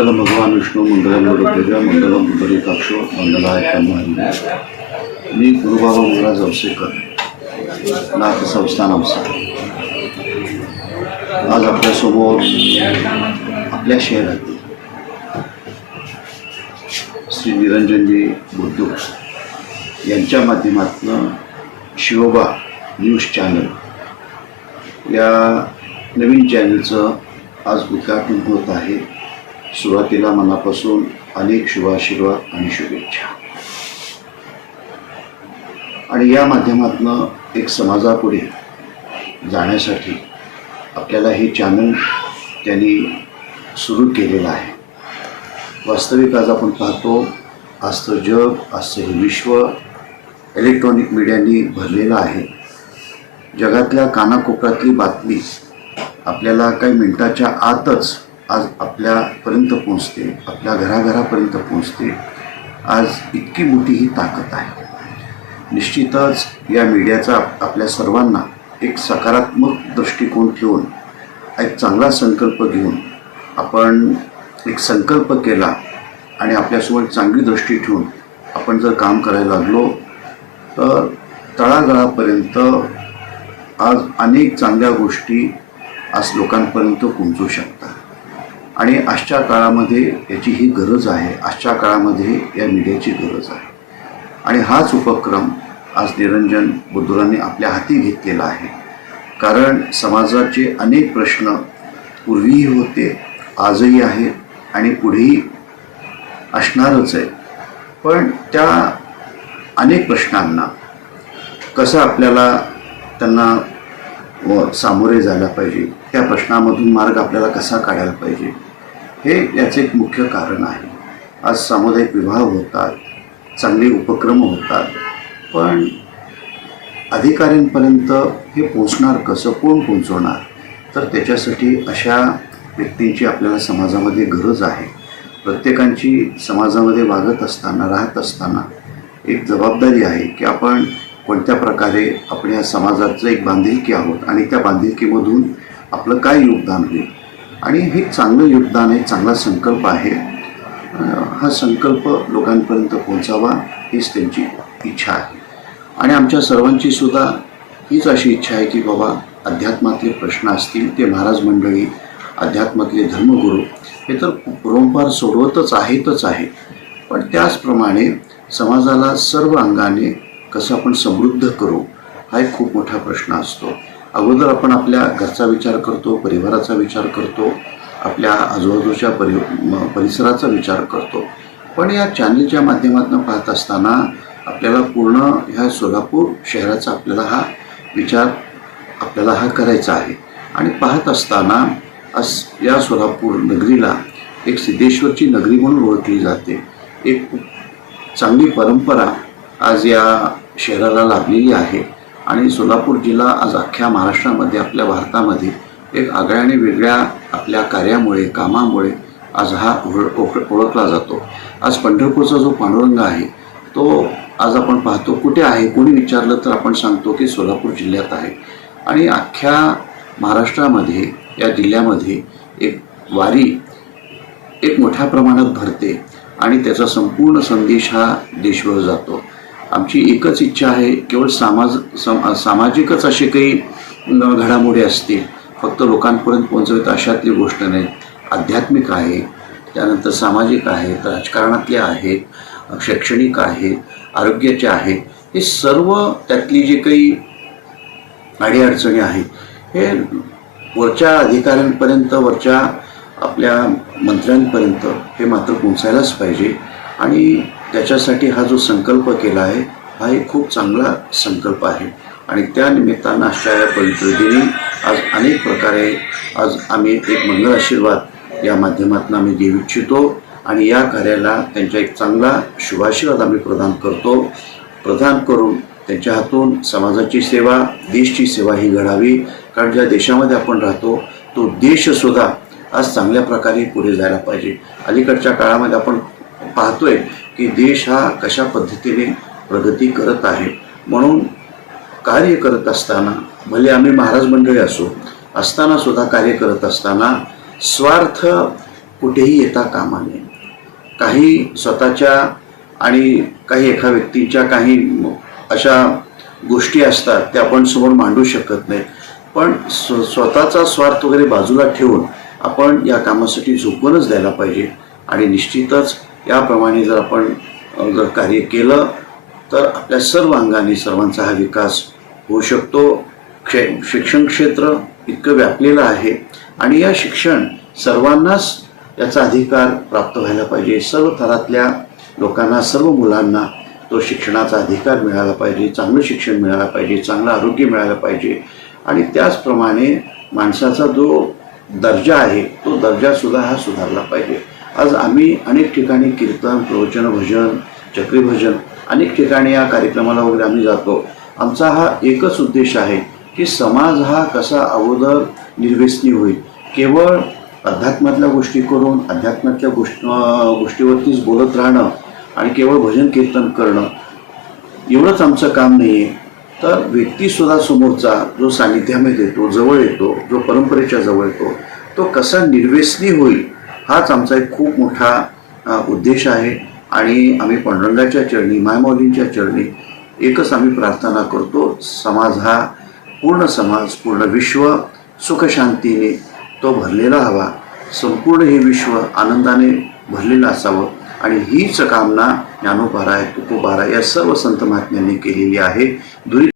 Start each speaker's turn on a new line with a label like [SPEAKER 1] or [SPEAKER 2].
[SPEAKER 1] मंगलम भगवान विष्णू मंगलम गुरुदेव मंगलम पुंडलिकाक्ष मंगलाय हरी मी गुरुबाबा महाराज अवसेकर नाथ संस्थान अवसर आज आपल्यासमोर आपल्या शहरातील श्री निरंजनजी बुद्धू यांच्या माध्यमातून शिवबा न्यूज चॅनल या नवीन चॅनलचं आज उद्घाटन होत आहे. सुरुवातीला मनापासून अनेक शुभाशीर्वाद आणि शुभेच्छा. आणि या माध्यमातून एक समाजापुढे जाण्यासाठी आपल्याला हे चॅनल त्यांनी सुरू केलेलं आहे. वास्तविक आज आपण पाहतो आजचं जग आजचं हे विश्व इलेक्ट्रॉनिक मीडियानी भरलेलं आहे. जगातल्या कानाकोपऱ्यातली बातमी आपल्याला काही मिनटाच्या आतच आज आपल्यापर्यंत पोचते आपल्या घराघरापर्यंत पोचते आज इतकी मोठी ही ताकद आहे. निश्चितच या मीडियाचा आपल्या सर्वांना एक सकारात्मक दृष्टिकोन ठेवून एक चांगला संकल्प घेऊन आपण एक संकल्प केला आणि आपल्यासोबत चांगली दृष्टी ठेवून आपण जर काम करायला लागलो तर तळागाळापर्यंत आज अनेक चांगल्या गोष्टी आज लोकांपर्यंत पोहोचू शकतात. आणि आजच्या काळामध्ये याची ही गरज आहे. आजच्या काळामध्ये या मीडियाची गरज आहे. आणि हाच उपक्रम आज निरंजन बुद्धुरांनी आपल्या हाती घेतलेला आहे. कारण समाजाचे अनेक प्रश्न पूर्वीही होते आजही आहेत आणि पुढेही असणारच आहे पण त्या अनेक प्रश्नांना कसं आपल्याला त्यांना व सामोरे जायला पाहिजे त्या प्रश्नामधून मार्ग आपल्याला कसा काढायला पाहिजे हे याचे एक मुख्य कारण आहे. आज सामुदायिक विवाह होतात चांगले उपक्रम होतात पण अधिकाऱ्यांपर्यंत हे पोचणार कसं? कोण पोचवणार तर त्याच्यासाठी अशा व्यक्तींची आपल्याला समाजामध्ये गरज आहे. प्रत्येकांची समाजामध्ये वागत असताना राहत असताना एक जबाबदारी आहे की आपण कोणत्या प्रकारे आपण या समाजाचं एक बांधिलकी आहोत आणि त्या बांधिलकीमधून आपलं काय योगदान होईल? आणि हे चांगलं योगदान आहे चांगला संकल्प आहे. हा संकल्प लोकांपर्यंत पोहोचावा हीच त्यांची इच्छा आहे. आणि आमच्या सर्वांची सुद्धा हीच अशी इच्छा आहे की बाबा अध्यात्मातले प्रश्न असतील ते महाराज मंडळी अध्यात्मातले धर्मगुरू हे तर पुरंपार सोडवतच आहेतच आहे. पण त्याचप्रमाणे समाजाला सर्व अंगाने कसं आपण समृद्ध करू हा एक खूप मोठा प्रश्न असतो. अगोदर आपण आपल्या घरचा विचार करतो परिवाराचा विचार करतो आपल्या आजूबाजूच्या परि म- परिसराचा विचार करतो. पण या चॅनलच्या माध्यमातून पाहत असताना आपल्याला पूर्ण ह्या सोलापूर शहराचा आपल्याला हा विचार आपल्याला हा करायचा आहे. आणि पाहत असताना अस या सोलापूर नगरीला एक सिद्धेश्वरची नगरी म्हणून ओळखली जाते. एक चांगली परंपरा आज या शहराला लाभलेली आहे. आणि सोलापूर जिल्हा आज अख्ख्या महाराष्ट्रामध्ये आपल्या भारतामध्ये एक आगळ्या आणि वेगळ्या आपल्या कार्यामुळे कामामुळे आज हा ओळखला जातो. आज पंढरपूरचा जो पांडुरंग आहे तो आज आपण पाहतो कुठे आहे? कोणी विचारलं तर आपण सांगतो की सोलापूर जिल्ह्यात आहे. आणि अख्ख्या महाराष्ट्रामध्ये या जिल्ह्यामध्ये एक वारी एक मोठ्या प्रमाणात भरते आणि त्याचा संपूर्ण संदेश हा देशभर जातो. आमची एकच इच्छा आहे केवळ समाज सम सामाजिकच असे काही घडामोडी असतील फक्त लोकांपर्यंत पोहोचवेत अशातली गोष्ट नाही. आध्यात्मिक आहे त्यानंतर सामाजिक आहेत राजकारणातले आहेत शैक्षणिक आहेत आरोग्याचे आहेत हे सर्व त्यातली जे काही अडीअडचणी आहेत हे वरच्या अधिकाऱ्यांपर्यंत वरच्या आपल्या मंत्र्यांपर्यंत हे मात्र पोचायलाच पाहिजे. आणि त्याच्यासाठी हा जो संकल्प केला आहे हा एक खूप चांगला संकल्प आहे. आणि त्या निमित्तानं अशा या पवित्र दिनी आज अनेक प्रकारे आज आम्ही एक मंगल आशीर्वाद या माध्यमातून आम्ही देऊ इच्छितो आणि या कार्याला त्यांचा एक चांगला शुभाशीर्वाद आम्ही प्रदान करतो. प्रदान करून त्यांच्या हातून समाजाची सेवा देशची सेवा ही घडावी. कारण ज्या देशामध्ये आपण राहतो तो देशसुद्धा आज चांगल्या प्रकारे पुढे जायला पाहिजे. अलीकडच्या काळामध्ये आपण पाहतोय की देश हा कशा पद्धतीने प्रगती करत आहे म्हणून कार्य करत असताना भले आम्ही महाराज मंडळी असो असताना सुद्धा कार्य करत असताना स्वार्थ कुठेही येता कामा नये. काही स्वतःच्या आणि काही एका व्यक्तीच्या काही अशा गोष्टी असतात त्या आपण समोर मांडू शकत नाही. पण स्व स्वतःचा स्वार्थ वगैरे बाजूला ठेवून आपण या कामासाठी झोपूनच द्यायला पाहिजे आणि निश्चितच याप्रमाणे जर आपण जर कार्य केलं तर आपल्या सर्व अंगाने सर्वांचा हा विकास होऊ शकतो. क्षे शिक्षण क्षेत्र इतकं व्यापलेलं आहे आणि या शिक्षण सर्वांनाच याचा अधिकार प्राप्त व्हायला पाहिजे. सर्व थरातल्या लोकांना सर्व मुलांना तो शिक्षणाचा अधिकार मिळाला पाहिजे चांगलं शिक्षण मिळालं पाहिजे चांगलं आरोग्य मिळालं पाहिजे. आणि त्याचप्रमाणे माणसाचा जो दर्जा आहे तो दर्जासुद्धा हा सुधारला पाहिजे. आज आम्ही अनेक ठिकाणी कीर्तन प्रवचन भजन चक्रीभजन अनेक ठिकाणी या कार्यक्रमाला वगैरे आम्ही जातो. आमचा हा एकच उद्देश आहे की समाज हा कसा अगोदर निर्व्यसनी होईल. केवळ अध्यात्मातल्या गोष्टी करून अध्यात्मातल्या गोष्ट गोष्टीवरतीच बोलत राहणं आणि केवळ भजन कीर्तन करणं एवढंच आमचं काम नाही आहे तर व्यक्तीसुद्धा समोरचा जो सानिध्यामध्ये येतो जवळ येतो जो परंपरेच्या जवळ येतो तो कसा निर्व्यसनी होईल हाच आमचा एक खूप मोठा उद्देश आहे. आणि आम्ही पांडुरंगाच्या चरणी मायमौलींच्या चरणी एकच आम्ही प्रार्थना करतो. समाज हा पूर्ण समाज पूर्ण विश्व सुखशांतीने तो भरलेला हवा. संपूर्ण हे विश्व आनंदाने भरलेलं असावं. आणि हीच कामना ज्ञानोबाराय तुकोबारा या सर्व संत महात्म्यांनी केलेली आहे. दुरी